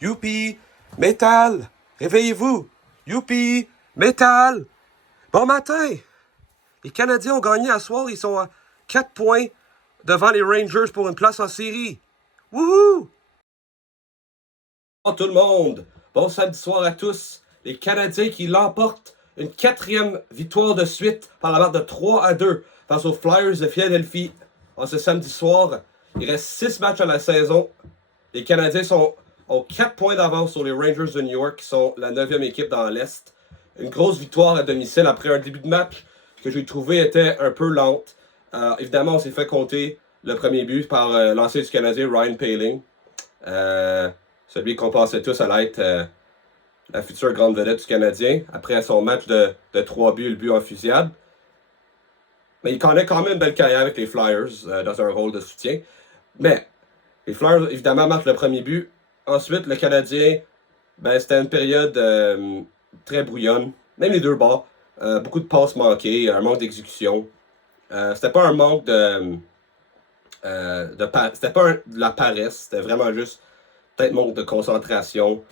Youpi! Métal! Réveillez-vous! Youpi! Métal! Bon matin! Les Canadiens ont gagné à soir. Ils sont à 4 points devant les Rangers pour une place en série. Wouhou! Bonjour tout le monde! Bon samedi soir à tous. Les Canadiens qui l'emportent une 4e victoire de suite par la marque de 3-2 face aux Flyers de Philadelphie en ce samedi soir. Il reste 6 matchs à la saison. Les Canadiens ont 4 points d'avance sur les Rangers de New York qui sont la 9e équipe dans l'Est. Une grosse victoire à domicile après un début de match que j'ai trouvé était un peu lente. Évidemment, on s'est fait compter le premier but par l'ancien du Canadien, Ryan Poehling. Celui qu'on pensait tous à l'être la future grande vedette du Canadien, après son match de 3 buts, le but en fusillade. Mais il connaît quand même une belle carrière avec les Flyers dans un rôle de soutien. Mais les Flyers, évidemment, marquent le premier but. Ensuite, le Canadien, c'était une période très brouillonne. Même les deux bords. Beaucoup de passes manquées, un manque d'exécution. C'était pas un manque c'était pas de la paresse, c'était vraiment juste peut-être manque de concentration.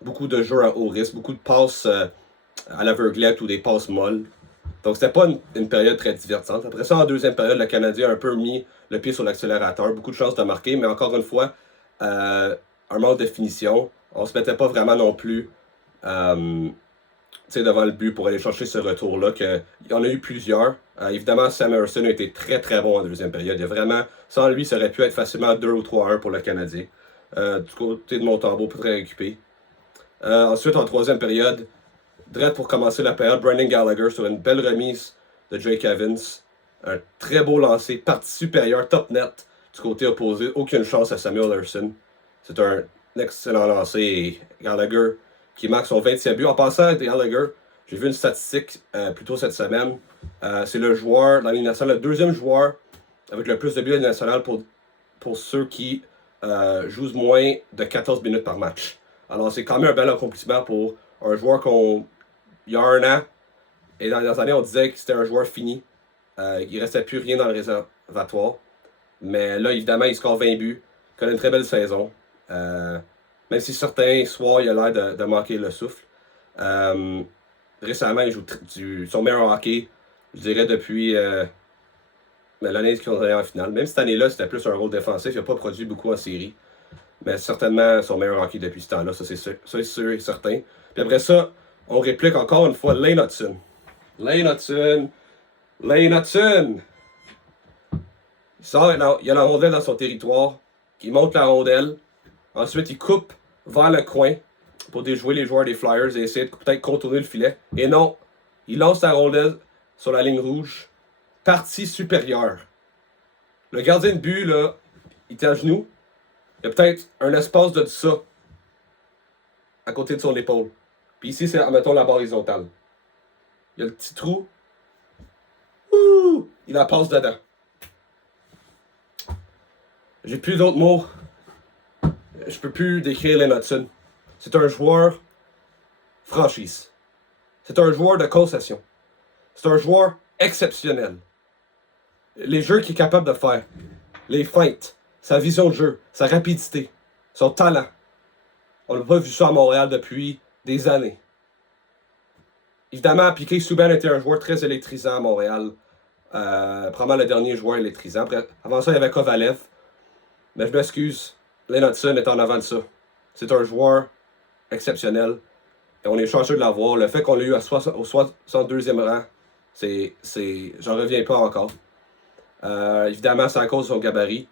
Beaucoup de jeux à haut risque, beaucoup de passes à l'aveuglette ou des passes molles. Donc c'était pas une période très divertissante. Après ça, en deuxième période, le Canadien a un peu mis le pied sur l'accélérateur. Beaucoup de chances de marquer, mais encore une fois, un manque de finition. On se mettait pas vraiment non plus devant le but pour aller chercher ce retour-là. Il y en a eu plusieurs. Évidemment, Sam Harrison a été très très bon en deuxième période. Il y a vraiment, sans lui, ça aurait pu être facilement 2 ou 3-1 pour le Canadien. Du côté de Montembeault, très récupéré. Ensuite, en troisième période, direct pour commencer la période, Brendan Gallagher sur une belle remise de Jake Evans. Un très beau lancer, partie supérieure, top net du côté opposé. Aucune chance à Samuel Harrison. C'est un excellent lancer et Gallagher qui marque son 20e but. En passant à Gallagher, j'ai vu une statistique plus tôt cette semaine. C'est le joueur dans la Ligue nationale, le deuxième joueur avec le plus de buts dans la Ligue nationale pour ceux qui jouent moins de 14 minutes par match. Alors c'est quand même un bel accomplissement pour un joueur il y a un an, et dans les années on disait que c'était un joueur fini. Il ne restait plus rien dans le réservatoire. Mais là, évidemment, il score 20 buts. Il connaît une très belle saison. Même si certains soirs, il a l'air de manquer le souffle. Récemment, il joue son meilleur hockey, je dirais, depuis l'année qu'ils ont allé en finale. Même cette année-là, c'était plus un rôle défensif. Il n'a pas produit beaucoup en série. Mais certainement son meilleur hockey depuis ce temps-là. Ça, c'est sûr et certain. Puis après ça, on réplique encore une fois Lane Hutson. Lane Hutson. Il y a la rondelle dans son territoire. Il monte la rondelle. Ensuite, il coupe vers le coin pour déjouer les joueurs des Flyers et essayer de peut-être contourner le filet. Et non, il lance la rondelle sur la ligne rouge. Partie supérieure. Le gardien de but, là, il était à genoux. Il y a peut-être un espace de ça à côté de son épaule. Puis ici, c'est, mettons, la barre horizontale. Il y a le petit trou. Ouh! Il la passe dedans. J'ai plus d'autres mots. Je peux plus décrire Lane Hutson. C'est un joueur franchise. C'est un joueur de concession. C'est un joueur exceptionnel. Les jeux qu'il est capable de faire, les feintes, sa vision de jeu, sa rapidité, son talent. On n'a pas vu ça à Montréal depuis des années. Évidemment, Piquet Subban était un joueur très électrisant à Montréal. Probablement le dernier joueur électrisant. Avant ça, il y avait Kovalev. Mais je m'excuse, Lane Hutson est en avant de ça. C'est un joueur exceptionnel. Et on est chanceux de l'avoir. Le fait qu'on l'ait eu au 62e rang, j'en reviens pas encore. Évidemment, c'est à cause de son gabarit.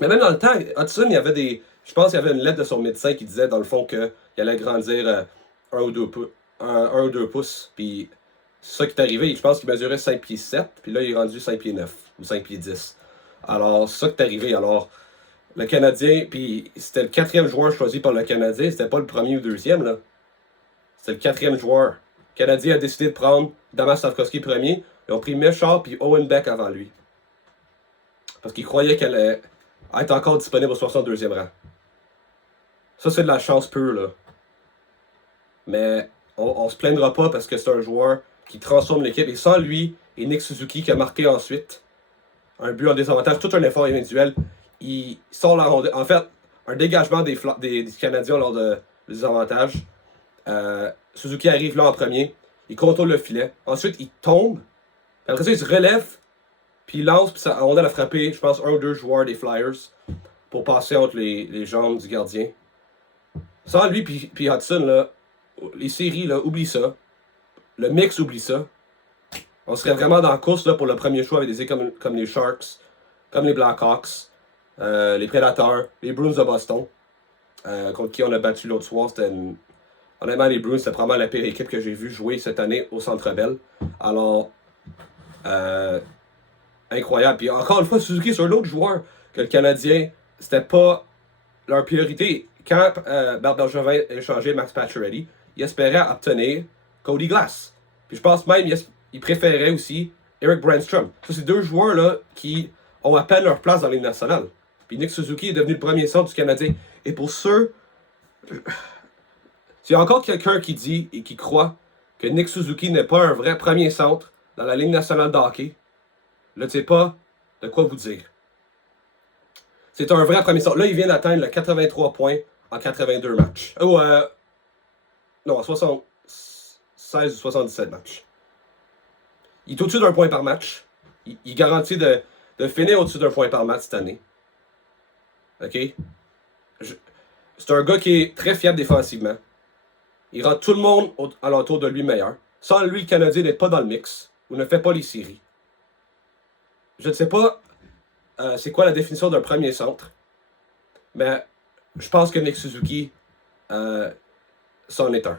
Mais même dans le temps, Hutson, je pense qu'il y avait une lettre de son médecin qui disait, dans le fond, qu'il allait grandir 1 ou 2 pouces. Puis c'est ça qui est arrivé. Je pense qu'il mesurait 5 pieds 7. Puis là, il est rendu 5 pieds 9 ou 5 pieds 10. Alors, c'est ça qui est arrivé. Alors, le Canadien, puis c'était le 4e joueur choisi par le Canadien. C'était pas le premier ou deuxième, là. C'était le 4e joueur. Le Canadien a décidé de prendre Damas Stavkovski premier. Ils ont pris Méchard puis Owen Beck avant lui. Parce qu'ils croyaient qu'elle allait être encore disponible au 62e rang. Ça, c'est de la chance pure, là. Mais on se plaindra pas parce que c'est un joueur qui transforme l'équipe. Et sans lui, et Nick Suzuki qui a marqué ensuite un but en désavantage, tout un effort individuel, il sort la rondelle. En fait, un dégagement des Canadiens lors des avantages. Suzuki arrive là en premier. Il contrôle le filet. Ensuite, il tombe. Après ça, il se relève. Puis il lance. Puis ça a rondelle à frapper, je pense, un ou deux joueurs des Flyers pour passer entre les jambes du gardien. Sans lui puis Hudson, là, les séries, là, oublie ça. Le mix, oublie ça. On serait vraiment dans la course là, pour le premier choix avec des équipes comme les Sharks, comme les Blackhawks, les Predators, les Bruins de Boston, contre qui on a battu l'autre soir. Honnêtement, les Bruins, c'était probablement la pire équipe que j'ai vue jouer cette année au Centre Bell. Alors, incroyable. Puis encore une fois, Suzuki, c'est un autre joueur que le Canadien, c'était pas leur priorité. Quand Bert Bergevin a échangé Max Pacioretty, il espérait obtenir Cody Glass. Puis je pense même il préférait aussi Eric Brandstrom. Ça, c'est deux joueurs là, qui ont à peine leur place dans la Ligue nationale. Puis Nick Suzuki est devenu le premier centre du Canadien. Et pour ceux... S'il y a encore quelqu'un qui dit et qui croit que Nick Suzuki n'est pas un vrai premier centre dans la Ligue nationale de hockey, là, tu sais pas de quoi vous dire. C'est un vrai premier centre. Là, il vient d'atteindre le 83 points en 82 matchs. Non, en 76 ou 77 matchs. Il est au-dessus d'un point par match. Il garantit de finir au-dessus d'un point par match cette année. OK? C'est un gars qui est très fiable défensivement. Il rend tout le monde alentour de lui meilleur. Sans lui, le Canadien n'est pas dans le mix ou ne fait pas les séries. Je ne sais pas c'est quoi la définition d'un premier centre, mais je pense que Nick Suzuki c'en est un.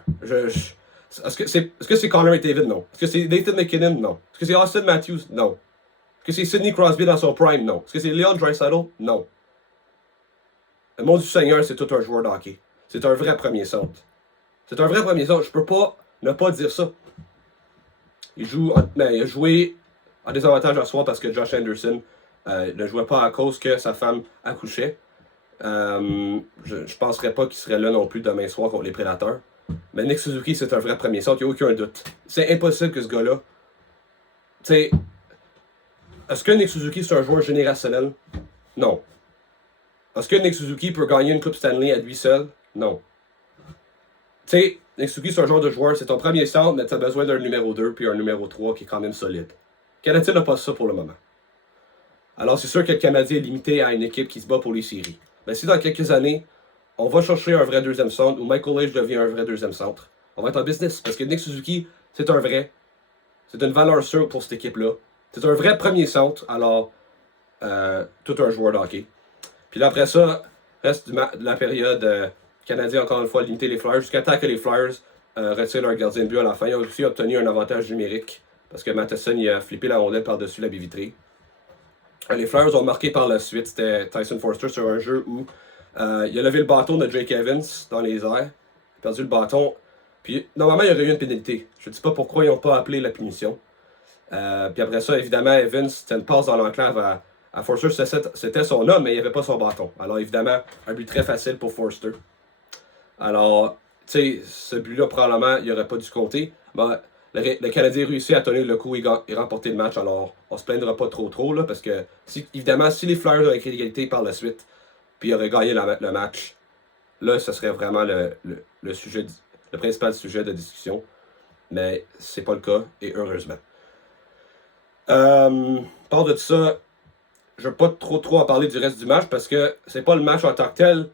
Est-ce que c'est Connor McDavid? Non. Est-ce que c'est Nathan McKinnon? Non. Est-ce que c'est Austin Matthews? Non. Est-ce que c'est Sidney Crosby dans son prime? Non. Est-ce que c'est Leon Draisaitl? Non. Le monde du Seigneur, c'est tout un joueur de hockey. C'est un vrai premier centre. C'est un vrai premier centre. Je peux pas ne pas dire ça. Il a joué en désavantage à soir parce que Josh Anderson ne jouait pas à cause que sa femme accouchait. Je ne penserais pas qu'il serait là non plus demain soir contre les Prédateurs. Mais Nick Suzuki, c'est un vrai premier centre, il n'y a aucun doute. C'est impossible que ce gars-là... Tu sais, est-ce que Nick Suzuki, c'est un joueur générationnel? Non. Est-ce que Nick Suzuki peut gagner une Coupe Stanley à lui seul? Non. Tu sais, Nick Suzuki, c'est un genre de joueur, c'est ton premier centre, mais tu as besoin d'un numéro 2 puis un numéro 3 qui est quand même solide. Le Canadien n'a pas ça pour le moment. Alors, c'est sûr que le Canadien est limité à une équipe qui se bat pour les séries. Mais si dans quelques années, on va chercher un vrai deuxième centre, ou Michael Leach devient un vrai deuxième centre, on va être en business. Parce que Nick Suzuki, c'est un vrai. C'est une valeur sûre pour cette équipe-là. C'est un vrai premier centre, alors tout un joueur de hockey. Puis là, après ça, reste de la période Canadien, encore une fois, limiter les Flyers, jusqu'à temps que les Flyers retirent leur gardien de but à la fin. Ils ont aussi obtenu un avantage numérique, parce que Matheson il a flippé la rondelle par-dessus la baie vitrée. Les Flyers ont marqué par la suite, c'était Tyson Foerster sur un jeu où il a levé le bâton de Jake Evans dans les airs, il a perdu le bâton, puis normalement il y aurait eu une pénalité. Je ne sais pas pourquoi ils n'ont pas appelé la punition. Puis après ça, évidemment, Evans, c'était une passe dans l'enclave à Foerster, c'était son homme, mais il n'y avait pas son bâton. Alors évidemment, un but très facile pour Foerster. Alors, tu sais, ce but-là, probablement, il n'aurait pas dû compter. Mais le Canadien réussit à tenir le coup et remporter le match. Alors, on se plaindra pas trop, là, parce que, évidemment, si les Flyers auraient écrit l'égalité par la suite, puis auraient gagné le match, là, ce serait vraiment le principal sujet de discussion. Mais c'est pas le cas, et heureusement. Part de ça, je ne veux pas trop en parler du reste du match, parce que c'est pas le match en tant que tel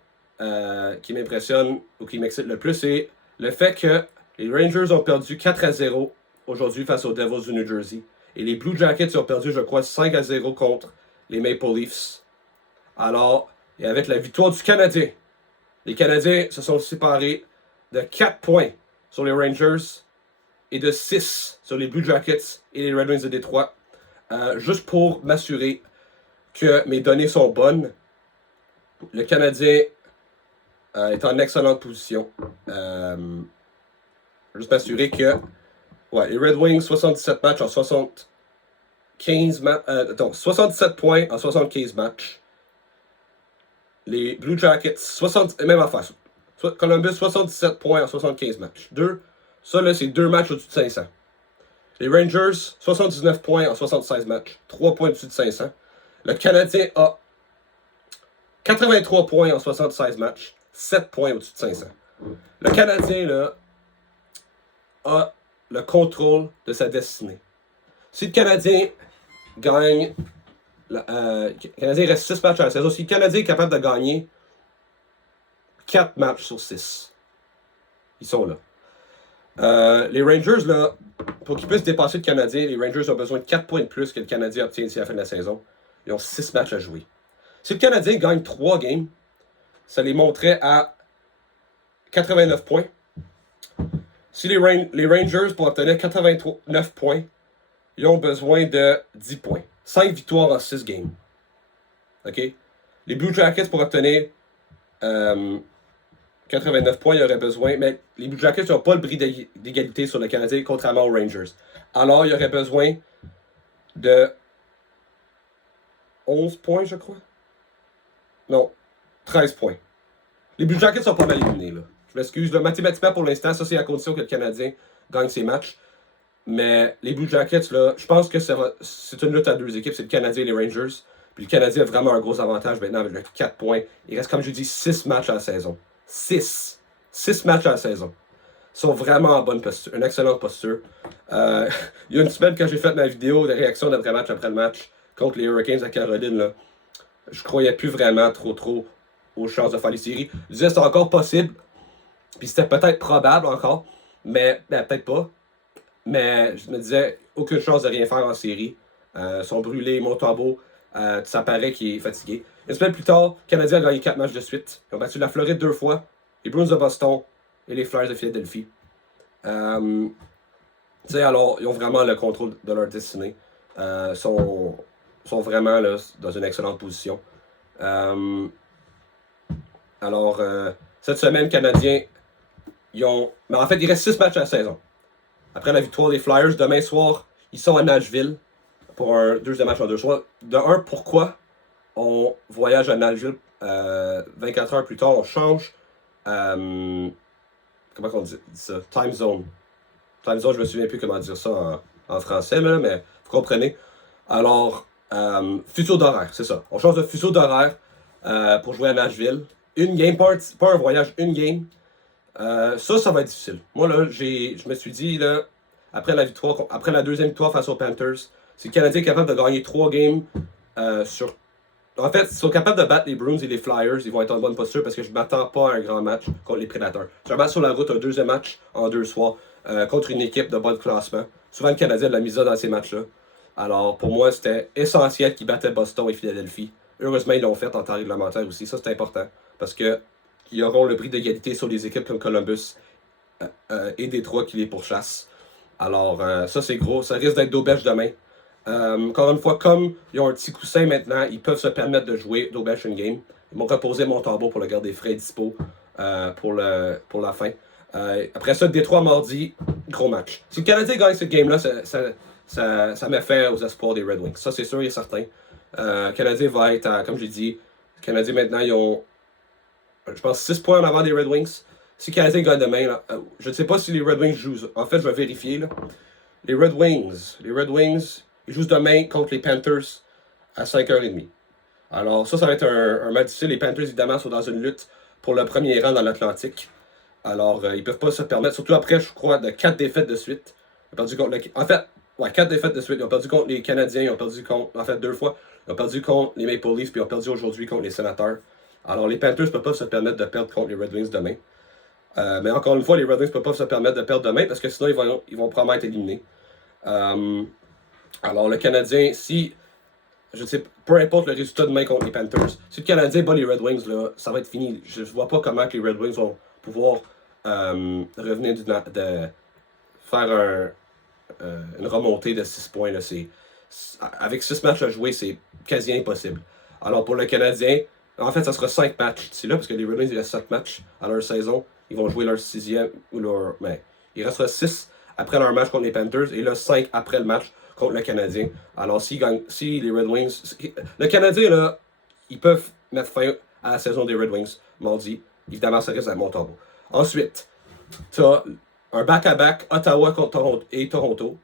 qui m'impressionne ou qui m'excite le plus, c'est le fait que les Rangers ont perdu 4-0 aujourd'hui face aux Devils du New Jersey. Et les Blue Jackets ont perdu, je crois, 5-0 contre les Maple Leafs. Alors, et avec la victoire du Canadien, les Canadiens se sont séparés de 4 points sur les Rangers et de 6 sur les Blue Jackets et les Red Wings de Détroit. Juste pour m'assurer que mes données sont bonnes, le Canadien est en excellente position. Juste m'assurer que les Red Wings, 77 matchs en 77 points en 75 matchs. Les Blue Jackets, même en face. Columbus, 77 points en 75 matchs. Ça, là, c'est 2 matchs au-dessus de 500. Les Rangers, 79 points en 76 matchs. 3 points au-dessus de 500. Le Canadien a 83 points en 76 matchs, 7 points au-dessus de 500. Le Canadien, là, a le contrôle de sa destinée. Si le Canadien gagne, le Canadien reste 6 matchs à la saison, si le Canadien est capable de gagner 4 matchs sur 6, ils sont là. Les Rangers, là, pour qu'ils puissent dépasser le Canadien, les Rangers ont besoin de 4 points de plus que le Canadien obtient d'ici la fin de la saison. Ils ont 6 matchs à jouer. Si le Canadien gagne 3 games, ça les monterait à 89 points. Si les Rangers, pour obtenir 89 points, ils ont besoin de 10 points. 5 victoires en 6 games. OK? Les Blue Jackets, pour obtenir 89 points, ils auraient besoin, mais les Blue Jackets n'ont pas le bris d'égalité sur le Canadien, contrairement aux Rangers. Alors, ils auraient besoin de 11 points, je crois. Non, 13 points. Les Blue Jackets sont pas mal éliminés, là. Je m'excuse, là. Mathématiquement, pour l'instant, ça, c'est à condition que le Canadien gagne ses matchs. Mais les Blue Jackets, là, je pense que c'est une lutte à 2 équipes, c'est le Canadien et les Rangers. Puis le Canadien a vraiment un gros avantage maintenant avec 4 points. Il reste, comme je dis, 6 matchs à la saison. 6 matchs à la saison. Ils sont vraiment en bonne posture, une excellente posture. Il y a une semaine, quand j'ai fait ma vidéo de réaction d'après-match après le match contre les Hurricanes à Caroline, là, je croyais plus vraiment trop aux chances de faire les séries. Je disais c'est encore possible, puis c'était peut-être probable encore, mais peut-être pas. Mais je me disais, aucune chance de rien faire en série. Ils sont brûlés, Montembeault, ça paraît qu'il est fatigué. Une semaine plus tard, le Canadien a gagné 4 matchs de suite. Ils ont battu la Floride 2 fois, les Bruins de Boston et les Flyers de Philadelphie. Alors, ils ont vraiment le contrôle de leur destinée. Sont vraiment là, dans une excellente position. Cette semaine, les Canadiens, ils ont... Mais en fait, il reste 6 matchs à la saison. Après la victoire des Flyers, demain soir, ils sont à Nashville pour un deuxième match en 2 soirs. De un, pourquoi on voyage à Nashville 24 heures plus tard, on change... comment on dit ça? Time zone. Time zone, je me souviens plus comment dire ça en français, là, mais vous comprenez. Alors, fuseau d'horaire, c'est ça. On change de fuseau d'horaire pour jouer à Nashville. Une game, pas un voyage, une game. Ça va être difficile. Moi, là, je me suis dit, là, après la deuxième victoire face aux Panthers, si le Canadien est capable de gagner 3 games En fait, s'ils sont capables de battre les Bruins et les Flyers, ils vont être en bonne posture parce que je ne m'attends pas à un grand match contre les Prédateurs. Je vais mettre sur la route un deuxième match en 2 soirs contre une équipe de bon classement. Souvent, le Canadien a de la misère dans ces matchs-là. Alors, pour moi, c'était essentiel qu'ils battaient Boston et Philadelphie. Heureusement, ils l'ont fait en temps réglementaire aussi. Ça, c'est important parce qu'ils auront le bris d'égalité sur des équipes comme Columbus et Détroit qui les pourchassent. Alors, ça, c'est gros. Ça risque d'être d'auberge demain. Encore une fois, comme ils ont un petit coussin maintenant, ils peuvent se permettre de jouer d'auberge une game. Ils m'ont reposé Montembeault pour le garder frais et dispo pour la fin. Après ça, Détroit mardi, gros match. Si le Canadien gagne cette game-là, ça met fin aux espoirs des Red Wings. Ça, c'est sûr et certain. Le Canadien va être, comme j'ai dit, le Canadien maintenant, ils ont, je pense, 6 points en avant des Red Wings. Si le Canadien gagne demain, là, je ne sais pas si les Red Wings jouent. En fait, je vais vérifier. Là. Les Red Wings, ils jouent demain contre les Panthers à 5h30. Alors, ça va être un match difficile. Les Panthers, évidemment, sont dans une lutte pour le premier rang dans l'Atlantique. Alors, ils ne peuvent pas se permettre, surtout après, je crois, de 4 défaites de suite. Ils ont perdu contre En fait, 4 défaites de suite. Ils ont perdu contre les Canadiens, ils ont perdu contre, en fait, 2 fois. Ils ont perdu contre les Maple Leafs, puis ils ont perdu aujourd'hui contre les Sénateurs. Alors, les Panthers ne peuvent pas se permettre de perdre contre les Red Wings demain. Mais encore une fois, les Red Wings ne peuvent pas se permettre de perdre demain parce que sinon, ils vont probablement être éliminés. Alors, le Canadien, je sais, peu importe le résultat demain contre les Panthers, si le Canadien bat les Red Wings, là, ça va être fini. Je ne vois pas comment que les Red Wings vont pouvoir revenir de faire une remontée de 6 points. Là, avec 6 matchs à jouer, c'est quasi impossible. Alors, pour le Canadien, en fait, ça sera 5 matchs d'ici là, parce que les Red Wings, il reste 7 matchs à leur saison. Ils vont jouer leur 6e ou leur. Mais il restera 6 après leur match contre les Panthers et là 5 après le match contre le Canadien. Alors, si les Red Wings... Le Canadien, là, ils peuvent mettre fin à la saison des Red Wings mardi. Évidemment, ça reste à Montembeault. Ensuite, tu as un back-à-back Ottawa contre Toronto.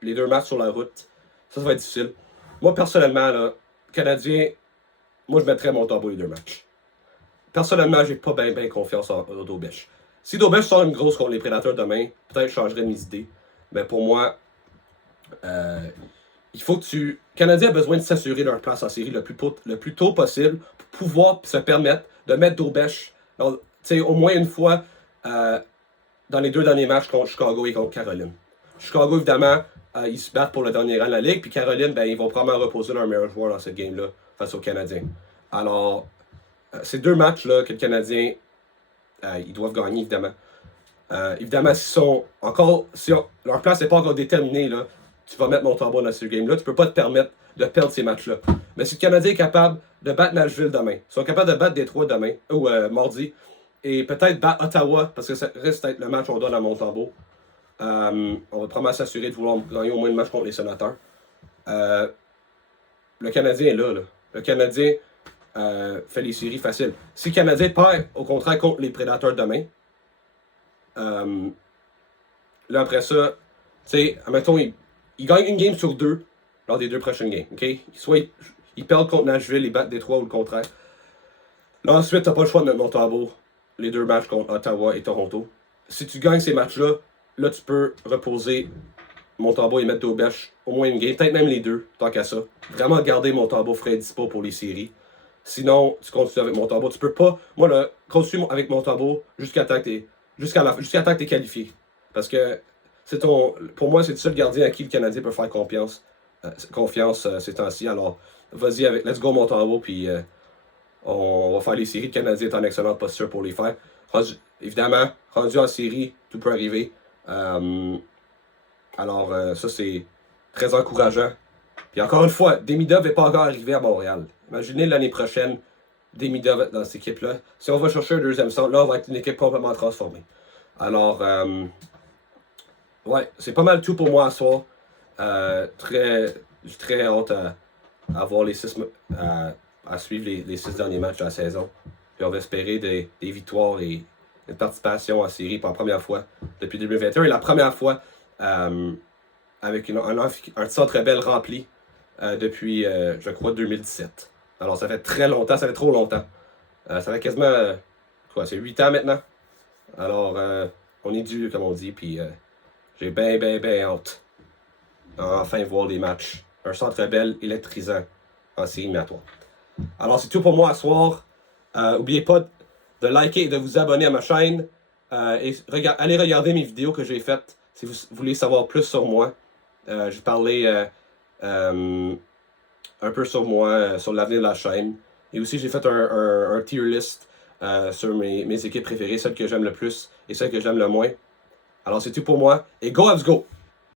Les 2 matchs sur la route. Ça va être difficile. Moi, personnellement, là, le Canadien moi, je mettrais Montembeault les 2 matchs. Personnellement, j'ai pas bien confiance en Dobèche. Si Dobèche sort une grosse contre les Prédateurs demain, peut-être je changerais mes idées. Mais pour moi, il faut que tu... Le Canadien a besoin de s'assurer leur place en série le plus tôt possible pour pouvoir se permettre de mettre Dobèche au moins une fois dans les 2 derniers matchs contre Chicago et contre Caroline. Chicago, évidemment, ils se battent pour le dernier rang de la Ligue, puis Caroline, ben, ils vont probablement reposer leur meilleur joueur dans cette game-là face aux Canadiens. Alors, ces 2 matchs-là que le Canadien, ils doivent gagner, évidemment. Évidemment, si leur place n'est pas encore déterminée, là, tu vas mettre Montembeault dans ce game-là. Tu peux pas te permettre de perdre ces matchs-là. Mais si le Canadien est capable de battre Nashville demain, ils sont capables de battre Détroit demain, ou mardi, et peut-être battre Ottawa, parce que ça reste peut-être le match qu'on donne à Montembeault. On va probablement s'assurer de vouloir gagner au moins le match contre les Sénateurs. Le Canadien est là. Le Canadien fait les séries faciles. Si le Canadien perd, au contraire, contre les Prédateurs demain, là, après ça, tu sais, admettons, ils gagnent une game sur 2 lors des 2 prochaines games, OK? Soit ils perdent contre Nashville, ils battent Détroit ou le contraire. Là, ensuite, t'as pas le choix de mettre Montembeault les 2 matchs contre Ottawa et Toronto. Si tu gagnes ces matchs-là, là, tu peux reposer Montembeault et mettre Dobèche au moins une game, peut-être même les 2, tant qu'à ça. Vraiment garder Montembeault frais et dispo pour les séries. Sinon, tu continues avec Montembeault. Tu peux pas, moi, là, continue avec Montembeault jusqu'à temps que t'es qualifié. Parce que pour moi, c'est le seul gardien à qui le Canadien peut faire confiance ces temps-ci. Alors, vas-y avec Let's Go Montembeault, puis on va faire les séries. Le Canadien est en excellente posture pour les faire. Évidemment, rendu en série, tout peut arriver. Alors, ça, c'est très encourageant. Puis encore une fois, Demidov n'est pas encore arrivé à Montréal. Imaginez l'année prochaine, Demidov dans cette équipe-là. Si on va chercher un deuxième centre, là, on va être une équipe complètement transformée. Alors, ouais, c'est pas mal tout pour moi à soir. J'ai très hâte à voir à suivre les 6 derniers matchs de la saison. Puis on va espérer des victoires et une participation en série pour la première fois depuis 2021. Et la première fois avec un centre belle rempli depuis, je crois, 2017. Alors ça fait très longtemps, ça fait trop longtemps. Ça fait quasiment, c'est 8 ans maintenant. Alors, on est dû, comme on dit, puis j'ai bien hâte enfin voir les matchs. Un centre belle électrisant en série éliminatoire. Alors, c'est tout pour moi ce soir. N'oubliez pas de liker et de vous abonner à ma chaîne. Et allez regarder mes vidéos que j'ai faites si vous voulez savoir plus sur moi. J'ai parlé un peu sur moi, sur l'avenir de la chaîne. Et aussi, j'ai fait un tier list sur mes équipes préférées, celles que j'aime le plus et celles que j'aime le moins. Alors, c'est tout pour moi. Et go Habs go!